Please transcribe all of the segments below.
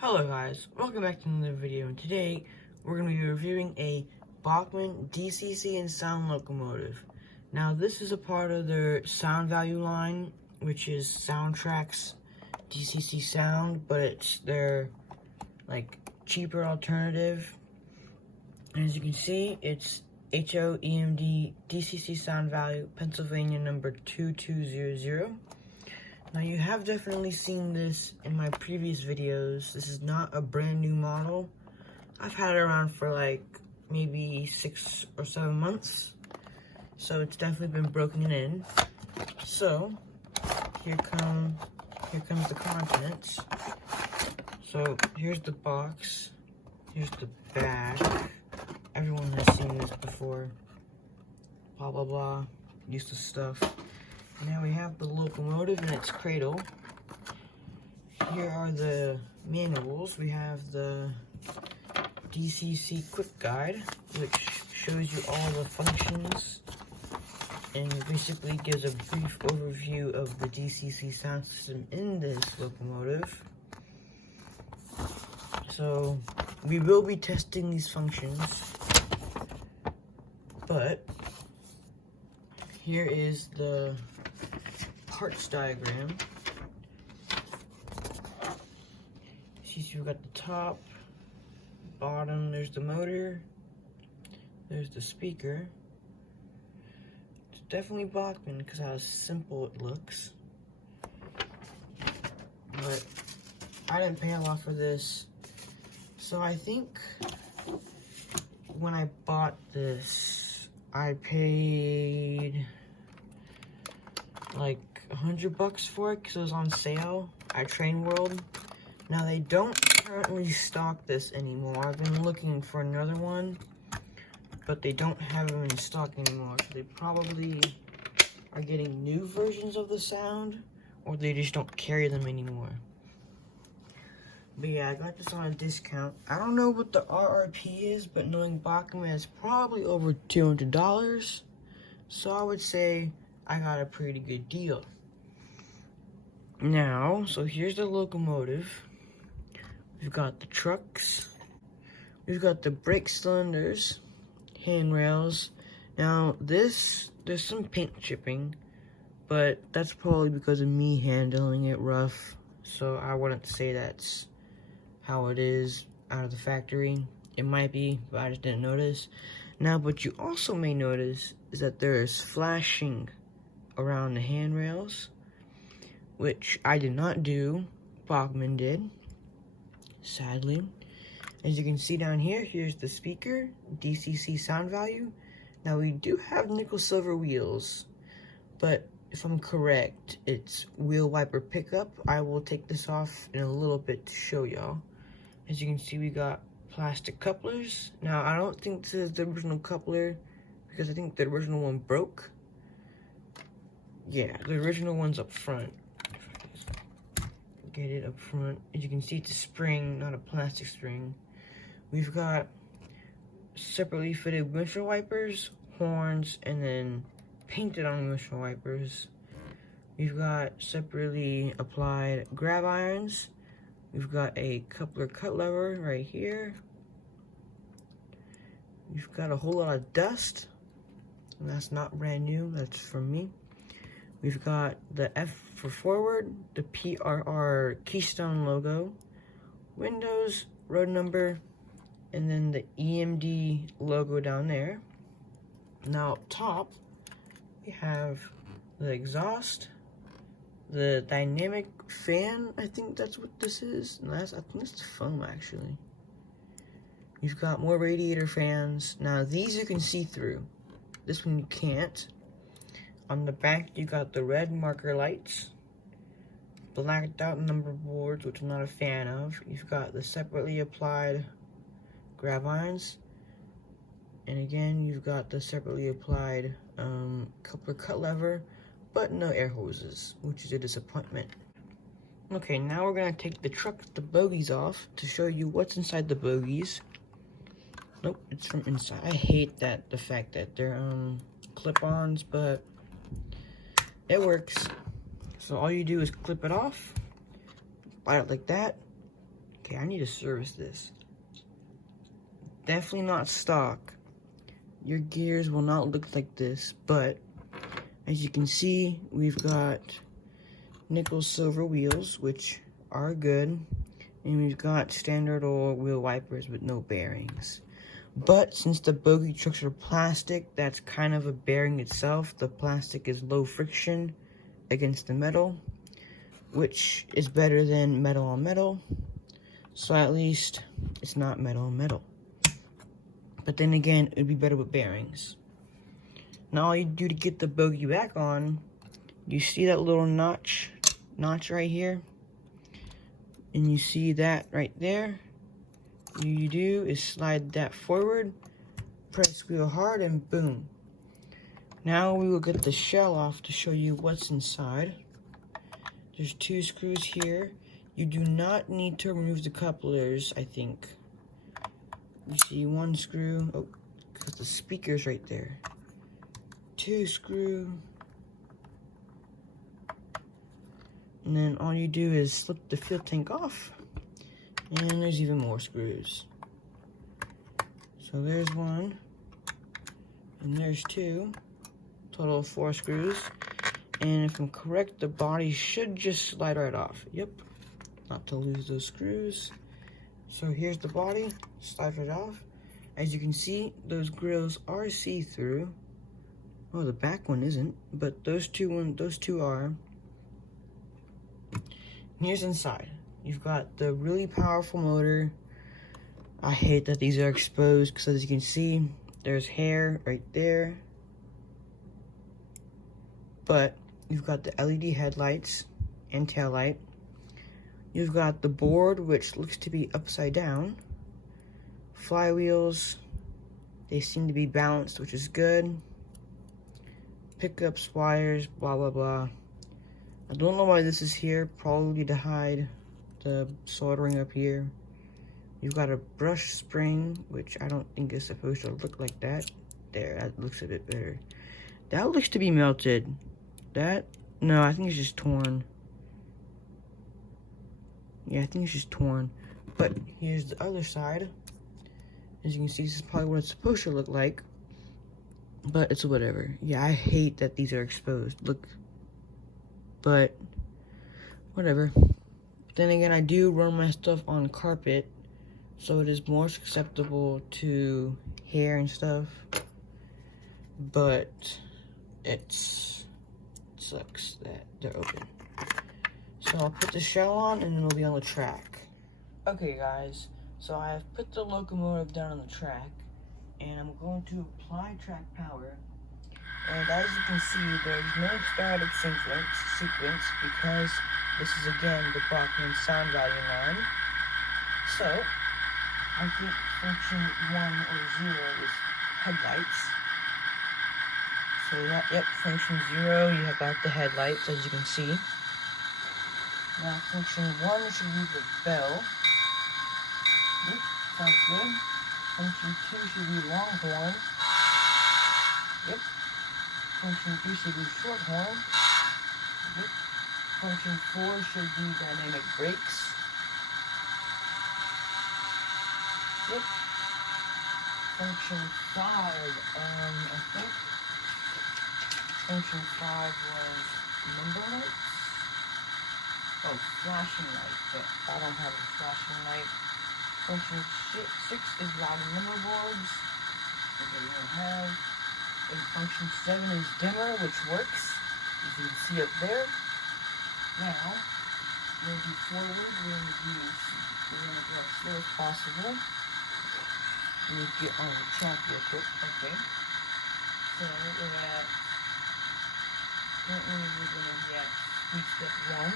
Hello guys, welcome back to another video, and today we're going to be reviewing a Bachmann DCC and sound locomotive. Now this is a part of their sound value line, which is Soundtrack's DCC sound, but it's their like cheaper alternative. And as you can see, it's HOEMD DCC sound value, Pennsylvania number 2200. Now you have definitely seen this in my previous videos. This is not a brand new model. I've had it around for like maybe 6 or 7 months. So it's definitely been broken in. So here comes the contents. So here's the box. Here's the bag. Everyone has seen this before. Blah blah blah. Useless stuff. Now we have the locomotive and its cradle. Here are the manuals. We have the DCC Quick Guide, which shows you all the functions and basically gives a brief overview of the DCC sound system in this locomotive. So we will be testing these functions, but here is the parts diagram. See, so we've got the top, bottom, there's the motor, there's the speaker. It's definitely Bachmann because how simple it looks. But I didn't pay a lot for this. So I think when I bought this, I paid like $100 for it because it was on sale at Train World. Now they don't currently stock this anymore. I've been looking for another one, but they don't have them in stock anymore. So they probably are getting new versions of the sound, or they just don't carry them anymore. But yeah, I got this on a discount. I don't know what the RRP is, but knowing Bachmann, it's probably over $200. So I would say I got a pretty good deal. Now, so here's the locomotive. We've got the trucks. We've got the brake cylinders, handrails. Now there's some paint chipping, but that's probably because of me handling it rough. So I wouldn't say that's how it is out of the factory. It might be, but I just didn't notice. Now, what you also may notice is that there is flashing around the handrails, which I did not do. Bachmann did, sadly. As you can see down here, here's the speaker, DCC sound value. Now we do have nickel silver wheels, but if I'm correct, it's wheel wiper pickup. I will take this off in a little bit to show y'all. As you can see, we got plastic couplers. Now I don't think this is the original coupler because I think the original one broke. Yeah, the original one's up front. Get it up front. As you can see, it's a spring, not a plastic string. We've got separately fitted windshield wipers, horns, and then painted on windshield wipers. We've got separately applied grab irons. We've got a coupler cut lever right here. We've got a whole lot of dust. And that's not brand new, that's from me. We've got the F for forward, the PRR Keystone logo, windows, road number, and then the EMD logo down there. Now up top, we have the exhaust, the dynamic fan, I think that's what this is. And I think that's foam actually. We've got more radiator fans. Now these you can see through. This one you can't. On the back, you got the red marker lights, blacked out number boards, which I'm not a fan of. You've got the separately applied grab irons, and again, you've got the separately applied coupler cut lever, but no air hoses, which is a disappointment. Okay, now we're gonna take the bogies off to show you what's inside the bogies. Nope, it's from inside. I hate the fact that they're clip-ons, but it works. So all you do is clip it off, slide it like that, Okay, I need to service this. Definitely not stock. Your gears will not look like this, but as you can see, we've got nickel silver wheels, which are good, and we've got standard old wheel wipers with no bearings. But since the bogie trucks are plastic, that's kind of a bearing itself. The plastic is low friction against the metal, which is better than metal on metal. So at least it's not metal on metal. But then again, it'd be better with bearings. Now all you do to get the bogie back on, you see that little notch right here? And you see that right there? What you do is slide that forward, press wheel hard, and boom. Now we will get the shell off to show you what's inside. There's 2 screws here. You do not need to remove the couplers, I think. You see 1 screw, oh, because the speaker's right there. 2 screw. And then all you do is slip the fuel tank off. And there's even more screws. So there's 1. And there's 2. Total of 4 screws. And if I'm correct, the body should just slide right off. Yep. Not to lose those screws. So here's the body. Slides right off. As you can see, those grills are see-through. Oh, the back one isn't. But those two are. And here's inside. You've got the really powerful motor. I hate that these are exposed because as you can see, there's hair right there. But you've got the LED headlights and tail light. You've got the board, which looks to be upside down. Flywheels, they seem to be balanced, which is good. Pickups, wires, blah, blah, blah. I don't know why this is here, probably to hide the soldering up here. You've got a brush spring, which I don't think is supposed to look like that. There, that looks a bit better. That looks to be melted. No, I think it's just torn. Yeah, I think it's just torn. But here's the other side. As you can see, this is probably what it's supposed to look like. But it's whatever. Yeah, I hate that these are exposed. Look. But whatever. Then again, I do run my stuff on carpet, so it is more susceptible to hair and stuff. But it sucks that they're open. So I'll put the shell on and it'll be on the track. Okay guys, so I have put the locomotive down on the track and I'm going to apply track power. And as you can see, there's no static sequence because this is again the Bachmann sound value line. So I think function 1 or 0 is headlights. So that, yep, function 0, you have got the headlights, as you can see. Now function 1 should be the bell. Yep, sounds good. Function 2 should be longhorn. Yep. Function 3 should be shorthorn. Yep. Function 4 should be dynamic brakes. Yep. Function 5, I think. Function 5 was number lights. Oh, flashing light, but I don't have a flashing light. Function 6 is routing number boards, which I don't have. And function 7 is dimmer, which works, as you can see up there. Now, we're going to be forward, we're going to go as slow as possible. Let me get on the track real quick, okay. So we're at, currently we're going to get speed step 1.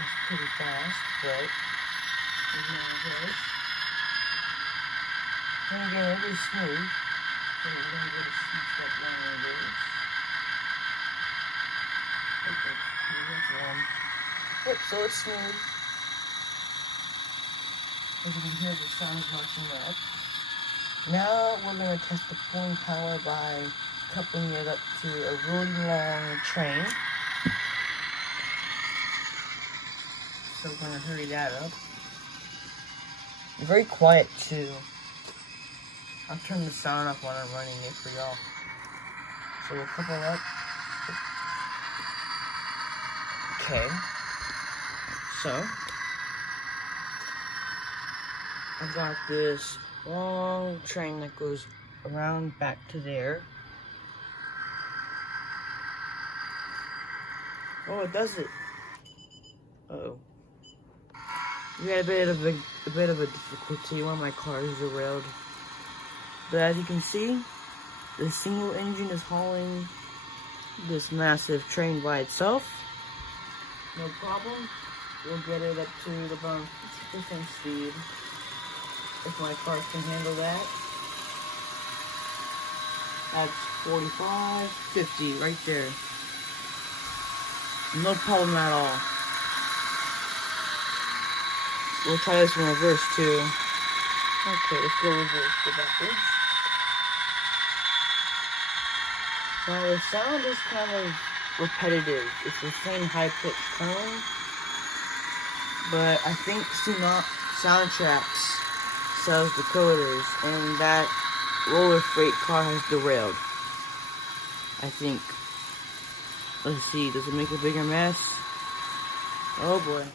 That's pretty fast, but we're going to reverse. We're going to go really smooth. So we're going to go to speed step 1 and reverse. Okay, that's 1. Yep, so it's smooth. As you can hear, the sound is matching up. Now we're going to test the pulling power by coupling it up to a really long train. so we're gonna hurry that up. Very quiet too. I'll turn the sound off when I'm running it for y'all. So we'll couple up. Okay. So I've got this long train that goes around back to there. Oh, it does it. Uh-oh. We had a bit of a difficulty. One of my cars derailed. But as you can see, the single engine is hauling this massive train by itself. No problem. We'll get it up to about 50% speed. If my cars can handle that. That's 45, 50 right there. No problem at all. We'll try this in reverse too. Okay, let's go reverse, go backwards. Now the sound is kind of repetitive. It's the same high-pitched tone. But I think Soundtracks sells decoders, and that roller freight car has derailed. I think. Let's see, does it make a bigger mess? Oh boy.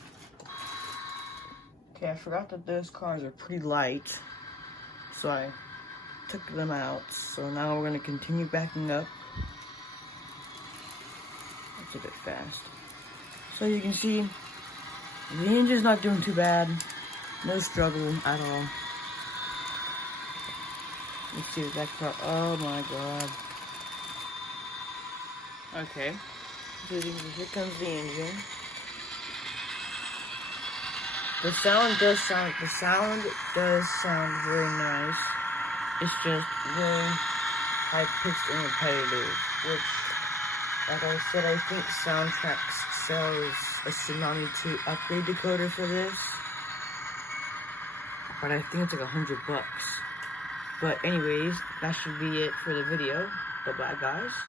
Okay, I forgot that those cars are pretty light, so I took them out. So now we're gonna continue backing up. That's a bit fast. So you can see, the engine's not doing too bad. No struggle at all. Let's see the back car. Oh my god. Okay. So here comes the engine. The sound does sound very nice. It's just very high-pitched and repetitive, which, like I said, I think Soundtracks sells a Tsunami 2 upgrade decoder for this. But I think it's like $100. But anyways, that should be it for the video. Bye-bye, guys.